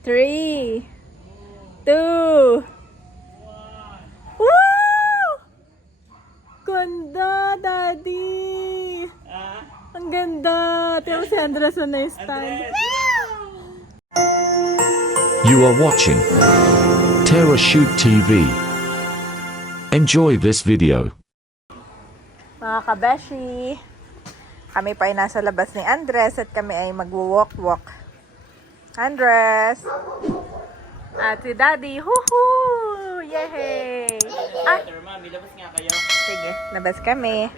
3, 2, wow! Ganda, Daddy! Ang ganda! Tiyo si Andres na stand. You are watching Terra Shoot TV. Enjoy this video. Mga kabeshi, kami pa ay nasa labas ni Andres at kami ay mag-walk-walk. Andres! At si Daddy, huhu! Yehey! Ah! Mami, labas nga kayo. Sige, labas kami.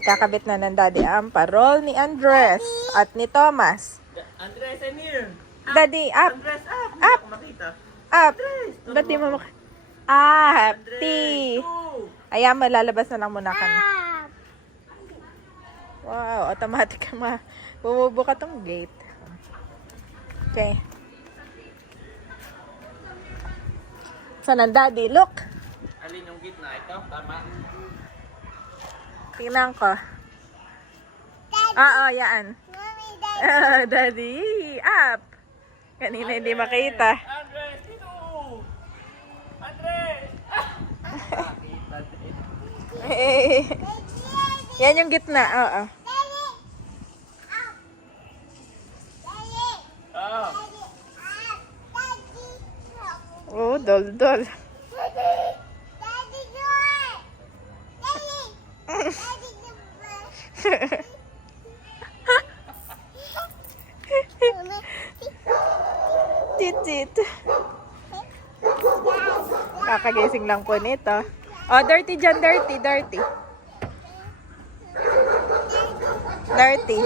Kakabit na ng Daddy ang parol ni Andres at ni Thomas. Andres, I'm here. Daddy, up! Andres, up! Hindi Up! ako makita. Up! Andres! Ba't di mo up! T! Go! Ayan mo, lalabas na lang muna kami. Wow, automatic ka bumubuka tong gate. Okay. Saan ang Daddy? Look! Alin yung gitna? Ito? Tama? Tingnan ko. Oo, yan. Daddy, up! Kanina hindi makita. Andres, dito! Andres! Makita din. Yan yung gitna, oo. Oh. Oh, dol-dol. Tit-tit. Kakagising lang po nito. Oh, dirty dyan, dirty. Dirty.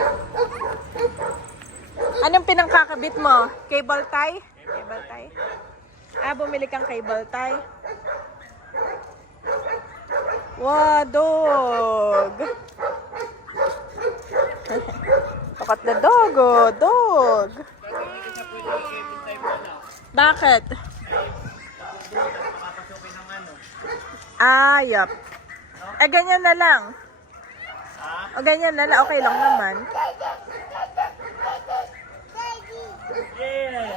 Anong pinangkakabit mo? Cable tie? Cable tie? Ah, bumili kang cable tie. Wow, dog. Takat na dog, oh, dog. Bakit? Ah, yup. Eh, ganyan na lang. O, ganyan na lang. Okay lang naman. Yeah!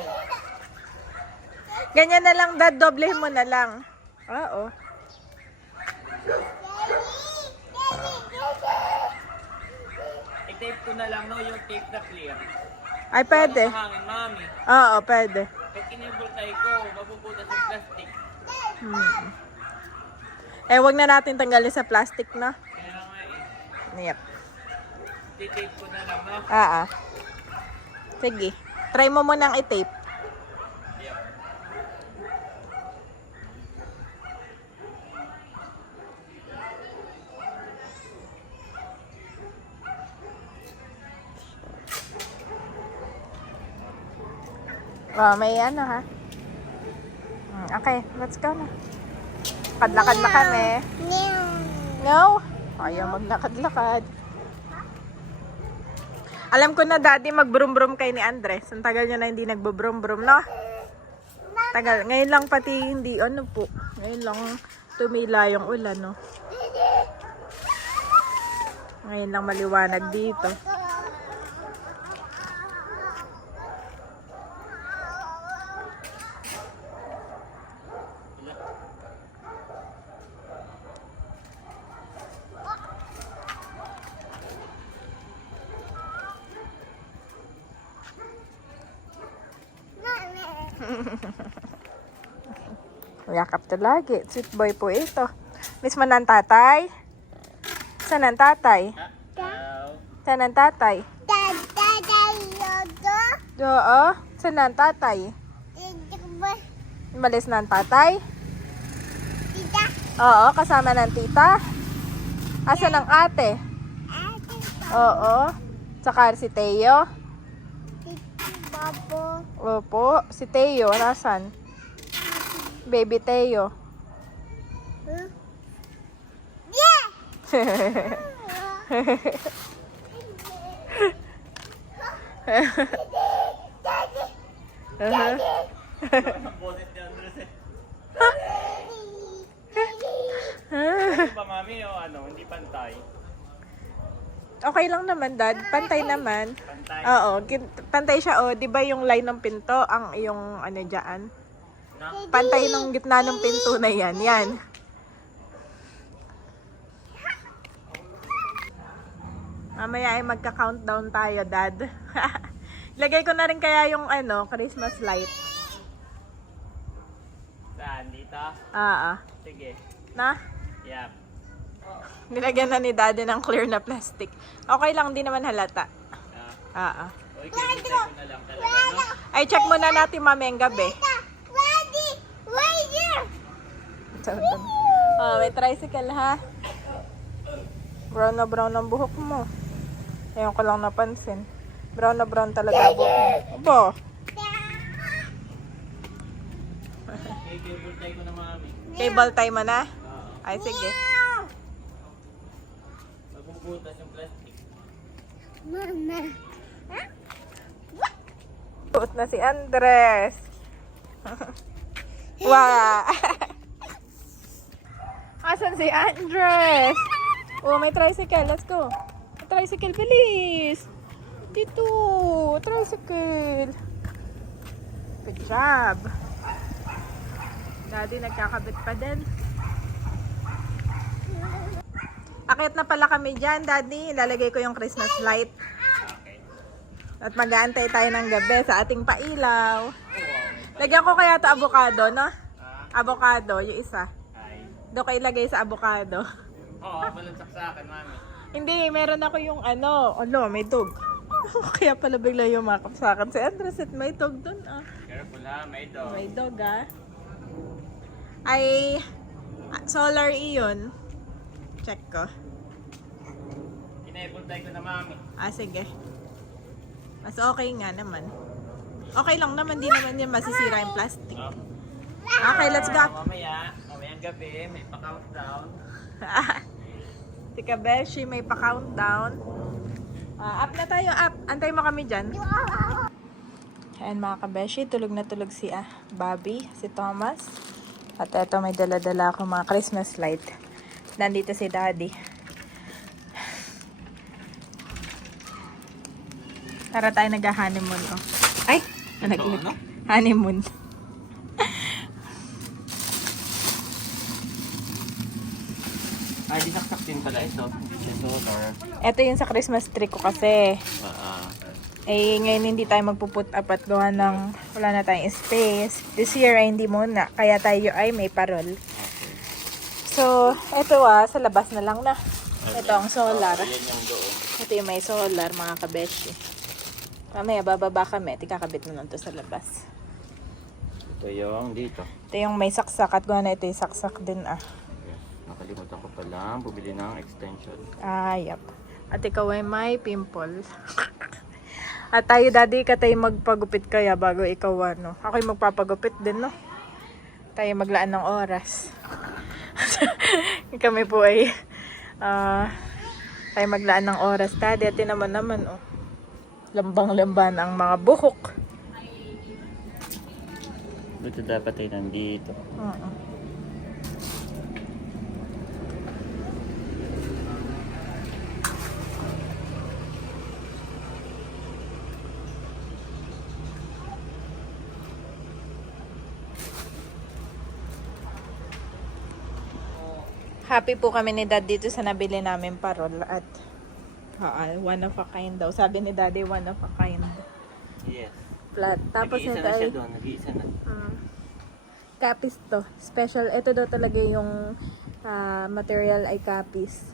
Ganyan na lang, Dad. Doblehin mo na lang. Oo. I-tape ko na lang, no? Yung tape na clear. Ay, pwede. Hangin, mami. Oo, pwede. Pag kinibultay ko, mabubutas yung plastic. Eh, wag na natin tanggalin sa plastic, no? Kaya nga eh. Yep. I-tape ko na lang, no? Sige. Try mo munang i-tape. Oh, may ano ha? Okay, let's go na. Lakad-lakad na kami. No? Ayaw maglakad-lakad. Alam ko na, Daddy, mag-brum-brum kay ni Andres. Ang tagal niya na hindi nagbo-brum-brum, no? Tagal. Ngayon lang pati hindi, ano po. Ngayon lang tumila yung ulan, no? Ngayon lang maliwanag dito. Yakap to lagi. Sweet boy po ito. Miss mo ng tatay? Saan ang tatay? Saan ang tatay? Oo. Saan ang tatay? Malis na ang tatay? Oo, kasama ng tita. Asan ang ate? Oo. Tsaka si Teo? Opo. Si Teo, nasan? Baby Teo. Boses ni Andres eh. Ano ba, mami, o ano, hindi pantay? Okay lang naman, Dad. Pantay naman. Pantay. Oo, pantay siya. Oh, 'di ba yung line ng pinto, ang yung ano diyan? No? Pantay ng gitna ng pinto na 'yan. Yan. Mamaya ay magka-countdown tayo, Dad. Lagay ko na rin kaya yung ano, Christmas light. Saan? Dito? Sige. Sige. Na? Yap. Nilagyan na ni Daddy ng clear na plastic. Okay lang, di naman halata. Uy, kibultay ko na lang talaga, no? Ay, check muna natin mamayang gabi. Oh, may tricycle ha. Brown na brown ang buhok mo. Ayun ko lang napansin. Brown na brown talaga ang buhok mo. Aba. Okay, kibultay ko na mami. Cable tie mo na? Oo. Ay, sige. Magbubutas yung plastic. Suot na si Andres. Wow! Asan si Andres? Oh, may tricycle. Let's go. May tricycle, bilis. Dito. Tricycle. Good job. Daddy, nagkakabit pa din. Akit na pala kami dyan, Daddy. Lalagay ko yung Christmas light. At mag-aantay tayo ng gabi sa ating pailaw. Lagyan ko kaya ito avocado, no? Avocado, yung isa. Ay. Doon kayo ilagay sa avocado. Oo, balagsak sa akin, mami. Hindi, meron ako yung ano. Alo, may dog. Kaya pala bigla yumakap sa akin. Si Andres, at may dog doon, ah. Careful ha, may dog. May dog, ah. Ay, solar iyon. Check ko. Kinebultay ko na, mami. Ah, sige. Mas okay nga naman. Okay lang naman, di naman yan masisira yung plastic. Okay, let's go. Mamayang gabi, may pa-countdown. Si Kabeshi, may pa-countdown. Up na tayo, up. Antay mo kami dyan. Ayan mga Kabeshi, tulog na tulog si Bobby, si Thomas. At eto may dala-dala ako mga Christmas light. Nandito si Daddy. Para tayo nag-honeymoon, oh. Ay! Naglit. Ano? Honeymoon. Ay, dinaksak din pala ito. Hindi siya solar. Ito yung sa Christmas tree ko kasi. Eh, ngayon hindi tayo magpuput up at gawa ng wala na tayong space. This year ay hindi muna. Kaya tayo ay may parol. So, ito sa labas na lang na. Ito ang solar. Yan yung doon. Ito yung may solar, mga kabeshi. Mamaya, bababa kami. Tikakabit na lang ito sa labas. Ito yung dito. Ito yung may saksak at gawa na ito yung saksak din Nakalimutan ko pala bumili ng extension. Yep. At ikaw ay may pimple. At tayo, Daddy, ka tayo magpagupit kaya bago ikaw Ako'y magpapagupit din, no? Tayo maglaan ng oras. Kami po ay tayo maglaan ng oras, Daddy. At naman, lambang-lamban ang mga buhok. Ito dapat ay nandito. Happy po kami ni Dad dito sa nabili namin parol at one of a kind daw. Sabi ni Daddy, one of a kind. Yes. Flat. Tapos Nag-iisa nito na siya ay doon. Nag-iisa na. kapis to. Special. Ito daw talaga yung material ay kapis.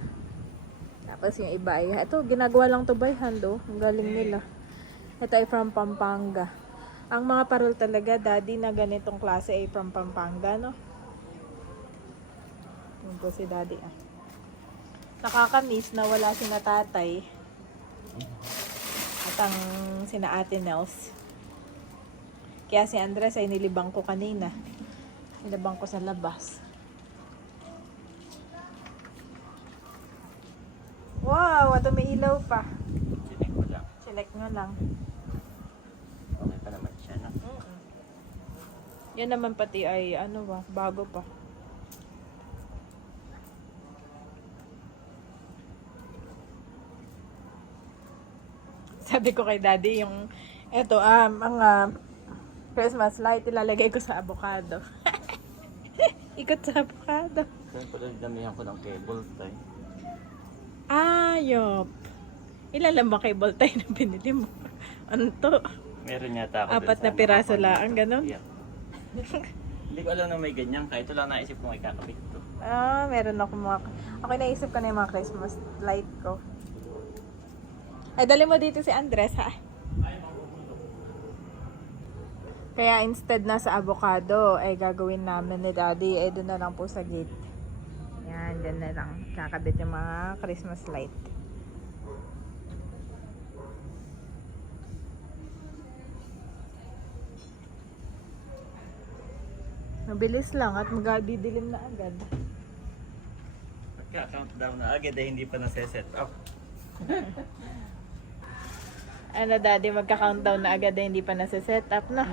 Tapos yung iba ay, ito ginagawa lang to by hand, oh. Ang galing nila. Ito ay from Pampanga. Ang mga parol talaga, Daddy, na ganitong klase ay from Pampanga, no? Yun po si Daddy, Nakakamiss na wala si na tatay. At ang sina Ate Nels. Kaya si Andres ay nilibang ko kanina. Nilibang ko sa labas. Wow! Ito may ilaw pa. Sinig ko lang. Select nyo lang. Okay pa naman siya, no? Yan naman pati ay bago pa. sabi ko kay daddy yung, eto, mga Christmas light, ilalagay ko sa avocado. Ikot sa avocado. Kaya pala damihan ko ng cable tie. Ayop. Ilan lang ba cable tie na binili mo? Ano to? Meron yata ako. Apat na piraso lang, ganun? Yeah. Hindi ko alam na may ganyan. Kahit wala naisip kong ikakabit to. Meron ako mga... Okay, naisip ko na yung mga Christmas light ko. Ay, dali mo dito si Andres, ha? Kaya instead na sa avocado, ay gagawin namin ni Daddy, ay doon na lang po sa gate. Yan, dyan na lang. Kakabit yung mga Christmas light. Mabilis lang at magdidilim na agad. Pagka-countdown na agad ay hindi pa nase-set up. Ano daddy, magka-countdown na agad hindi pa nasa-set up na.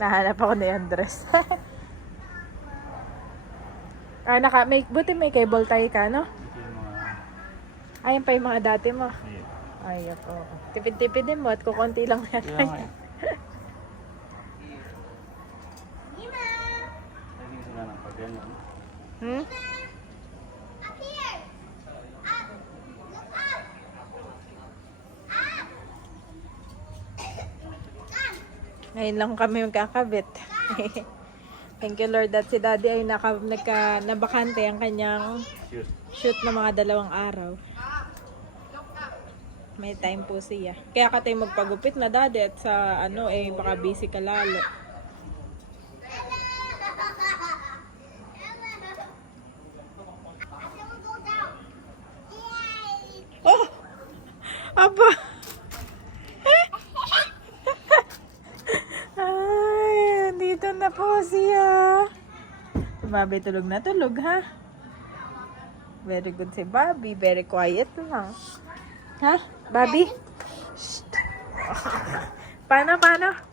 Nahanap ako ni Andres. Buti may cable tie ka, no? Ito yung mga... Ayun pa yung mga dati mo. Ayun. Ay, po. Tipid-tipidin mo at kukunti lang yan. Kaya nga eh. Laging sila ng pag-ganon. Hmm? Ngayon lang kami magkakabit. Thank you Lord that si Daddy ay nabakante ang kanyang Shoot. shoot na mga 2 araw. May time po siya. Kaya ka tayo magpagupit na Daddy at sa baka busy ka lalo. Oh! Aba! Ay, dito na po siya. Si Bobby tulog na tulog, ha? Very good si Bobby. Very quiet lang. Ha? Bobby? Shh. Paano?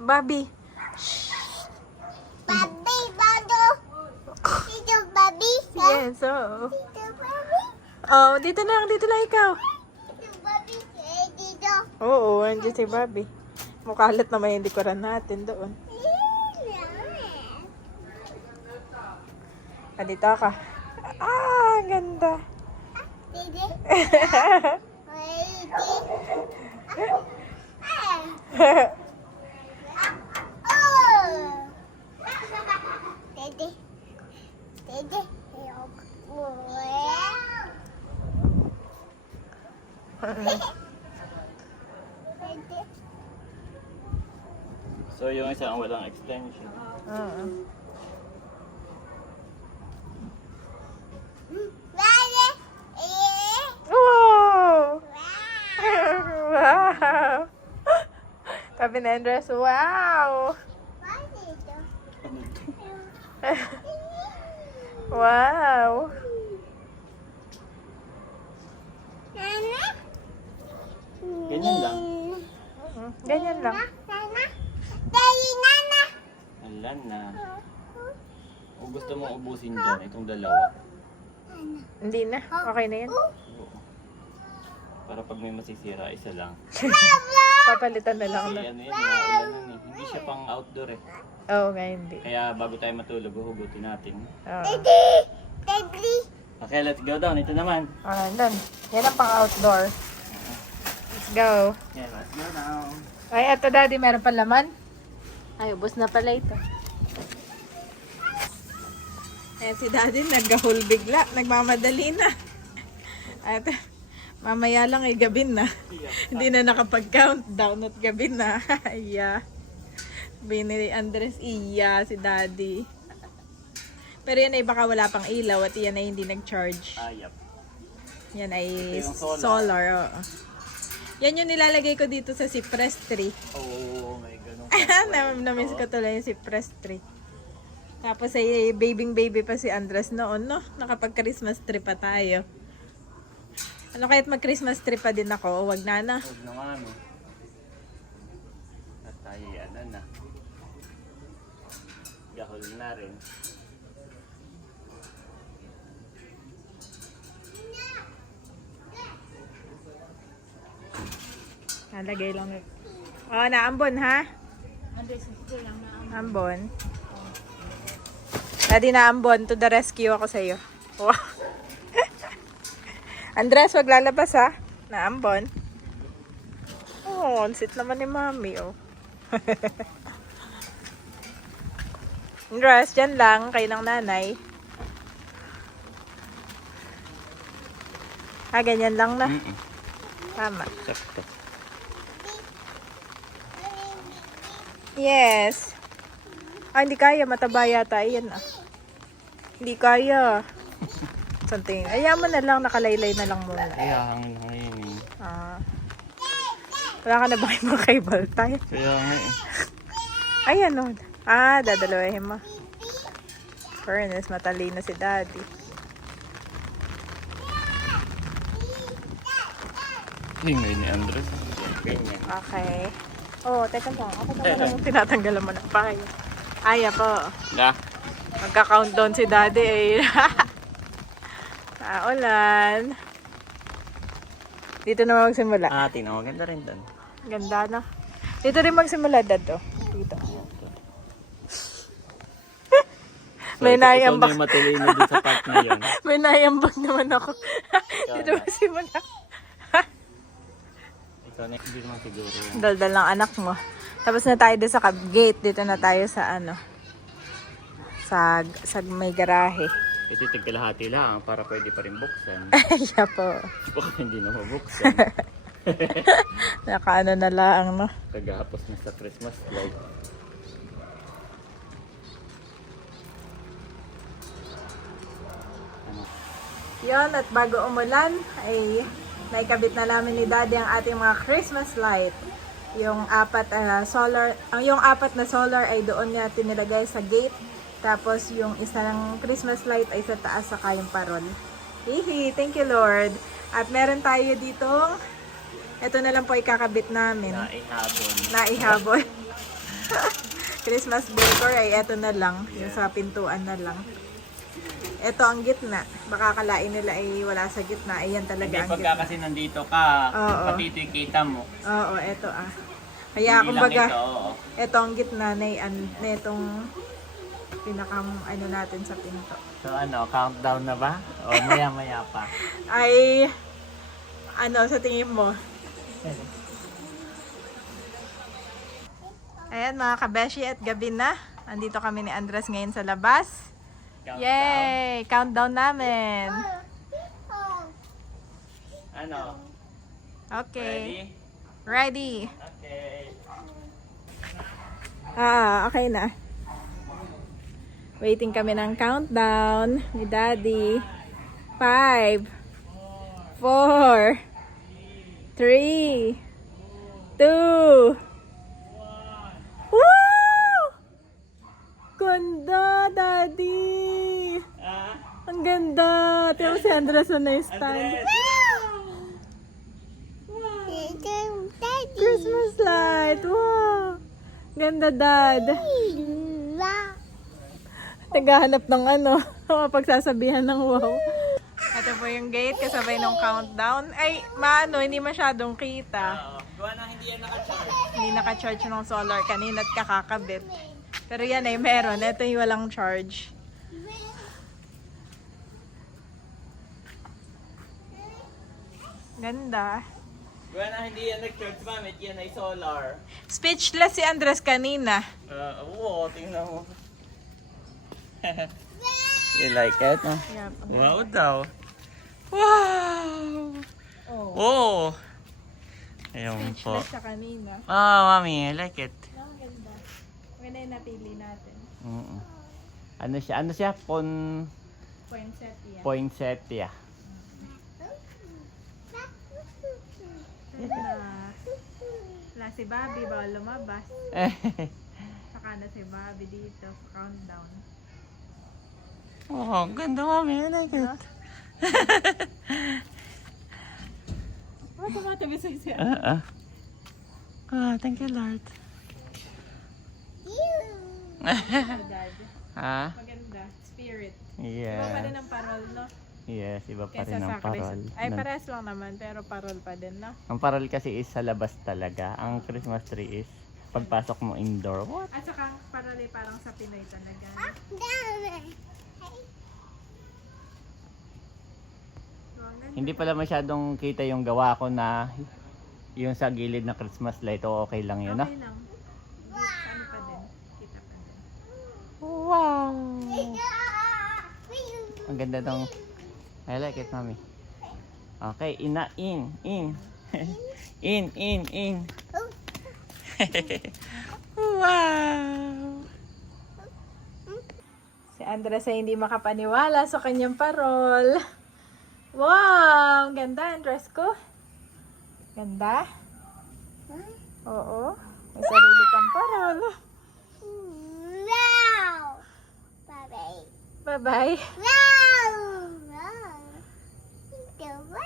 Bobby? Babi, bado. Dito, babi. Yes, oo. Dito, babi. Oh, dito lang ikaw. Dito, babi. Dito. Oo, andyan si Bobby. Mukalat naman yung dekoran natin doon. Dito ka. Ganda. Dito. So yung isa ang walang extension. Oo. Wow! Wow! Sabi ni Andres, wow! Wow! Ganyan lang. Ganyan lang. Alam na. O gusto mong ubusin dyan, itong dalawa. Hindi na. Okay na yan. Oo. Para pag may masisira, isa lang. Papalitan na lang. Kasi Na. ano yan, maulanan eh. Hindi siya pang outdoor eh. Oo nga, hindi. Kaya bago tayo matulog, huhugutin natin. Oo. Okay, let's go down. Ito naman. Doon. Yan ang pang-outdoor. Let's go. Yeah, let's go down. Ay, eto daddy, meron pa laman. Ay, ubos na pala ito. Ayan si daddy, nag-hole bigla. Nagmamadali na. At mamaya lang ay gabi na. Hindi na nakapag-countdown at gabi na. Iya. Binili Andres, iya si daddy. Pero yan ay baka wala pang ilaw at yan ay hindi nag-charge. Yup. Yan ay Ito yung solar. solar. Oo. Yan yung nilalagay ko dito sa cypress tree. Oh, may ganun. Namiss ko tuloy yung cypress tree. Tapos ay baby pa si Andres noon, no? Nakapag-Christmas tree pa tayo. Ano kaya't mag-Christmas tree pa din ako? Wag na na. Huwag naman eh. At tayo ano na. Gahol na rin. Nalagay lang. Oh, naambon ha? Ambon. Daddy, naambon. To the rescue ako sa'yo. Wow. Andres, wag lalabas ha? Naambon. Oh, ang sit naman ni Mami, oh. Andres, dyan lang. Kayo ng nanay. Ganyan lang na. Tama. Sakto. Yes. Hindi kaya. Mataba yata. Ayan ah. Hindi kaya. Something. Ayaw mo na lang. Nakalaylay na lang muna. Kaya hangin hangin. Ah. Wala ka na ba kayo mga cable tie? Kaya nga Ayan o. Dadalawahin mo. Furnace. Matalino si Daddy. Ingay ni Andres. Ganyan. Okay. Oh, teka lang. Ako naman ang tinatanggalan mo ng payo. Aya po. Da. Magka-countdown si Daddy eh. Ulan. Dito na magsimula. Tingnan mo. Ganda rin doon. Ganda na. Dito rin magsimula, Dad. Oh. Dito. May naiambak. Ikaw na yung matalino doon sa part na yun. May naiambak naman ako. Dito magsimula. Ikaw na hindi naman siguro yan. Daldal ng anak mo. Tapos na tayo doon sa gate. Dito na tayo sa ano. Sa may garahe. Ito tigkalahati lang para pwede pa rin buksan. Iya po. Baka hindi na mabuksan. Nakaano na lang, no? Kagahapos na sa Christmas light. Yon, at bago umulan, ay naikabit na namin ni Daddy ang ating mga Christmas light. Yung apat na solar ay doon niya tinilagay sa gate. Tapos yung isang Christmas light ay sa taas saka yung parol. Hihi, thank you Lord. At meron tayo ditong, ito na lang po ikakabit namin. Naihabon. Christmas decor ay ito na lang. Yung sa pintuan na lang. Ito ang gitna. Baka kalain nila ay wala sa gitna. Ayan talaga Hindi ang pagka gitna. kasi nandito ka, Oo. pati ito yung kita mo. Oo, ito ah. Kaya Hindi lang kumbaga, ito, oo. ito ang gitna na itong pinakam ano natin sa pinto. So ano, countdown na ba? O maya-maya pa? Ay, ano sa tingin mo? Ayan mga kabeshi at gabi na. Andito kami ni Andres ngayon sa labas. Countdown. Yay! Countdown namin. Ano? Okay. Ready? Ready. Okay. Okay na. Waiting kami ng countdown ni Daddy. 5, 4, 3, 2, Woo! Ganda, Daddy! Ang ganda! Tira si Andres na stand. Christmas light! Wow! Ganda, Dad! Naghahanap ng ano, mapagsasabihan ng wow. Ito po yung gate, kasabay ng countdown. Ay, hindi masyadong kita. Gawa na hindi yan naka-charge. Hindi naka-charge ng solar kanina at kakakabit. Pero yan ay meron. Ito yung walang charge. Ganda. Gawa na hindi yan nag-charge, mamit yan ay solar. Speechless si Andres kanina. Oo, tingnan mo. You like it? No? Yep. Wow daw. Wow! Oh! Ayun po. Speechless siya kanina. Oh, mami, I like it. Ang ganda. Maganda yung napili natin. Ano siya? Ano siya? Poinsettia. Poinsettia. Ganda. Wala si Bobby, bawal lumabas. Saka na si Bobby dito sa countdown. Oh, ganda mami. I like it. Tumatabi sa siya. Thank you, Lord. Dad. Ha? Maganda. Spirit. Yeah. Iba pa rin ang parol, no? Yes, iba pa Kesa rin ang sa parol. Ay, parehas lang naman, pero parol pa din, no? Ang parol kasi is sa labas talaga. Ang Christmas tree is pagpasok mo indoor. What? At saka ang parol ay parang sa Pinoy talaga. Dami. So, ang ganda. Hindi pala masyadong kita yung gawa ko na yung sa gilid na Christmas light. O okay lang yun, ah. Okay lang. Ano pa din? Kita pa din. Wow! Ang ganda ng... I like it, mami. Okay, in. in. Wow! Si Andres ay hindi makapaniwala sa kanyang parol. Wow! Ang ganda, Andres ko. Ganda? Oo. May sarili kang parol. Wow. Bye-bye. Bye-bye. Wow. Wow. Ito ba?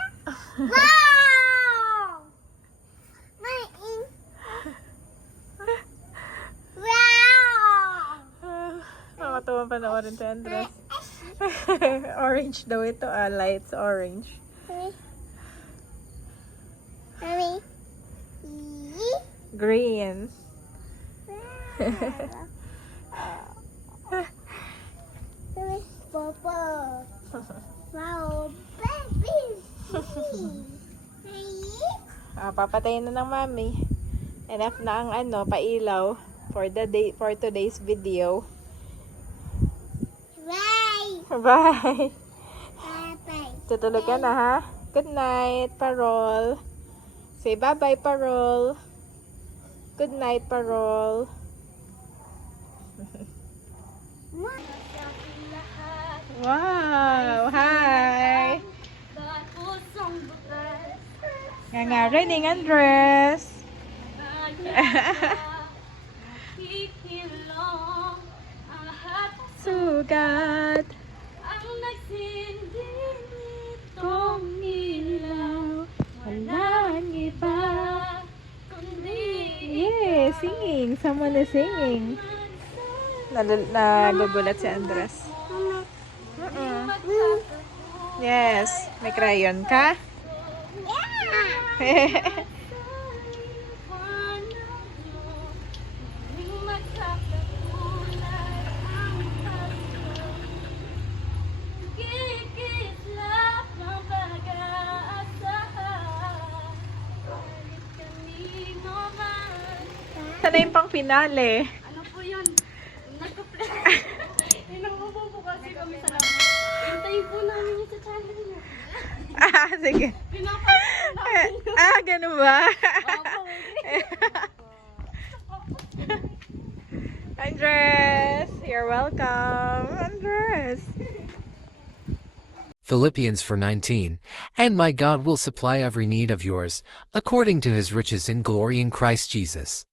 Wow. My in. Wow. Nakakatuwa panoorin to, Andres. Orange daw ito, lights orange. Mommy. Green. Papa. Wow, baby. Papatayin na ng mami. Enough na ang pailaw for today's video. Bye. Bye. Bye. Tutulog ka na, ha? Good night, Parol. Say bye-bye, Parol. Good night, Parol. Wow! Hi! Nga reading Andres. Sugat Ang nagsindi nitong ilaw, walang iba. kundi Yeah, singing. Someone is singing. Nagugulat si Andres. Yes. May crayon ka? Sana yung pang finale. Ano po yun? Nagpo-play. Kasi kami sa labas. Hintayin po namin yun sa channel niyo. Sige. Ganun ba? Andres, you're welcome. Andres. Philippians 4:19, and my God will supply every need of yours, according to his riches in glory in Christ Jesus.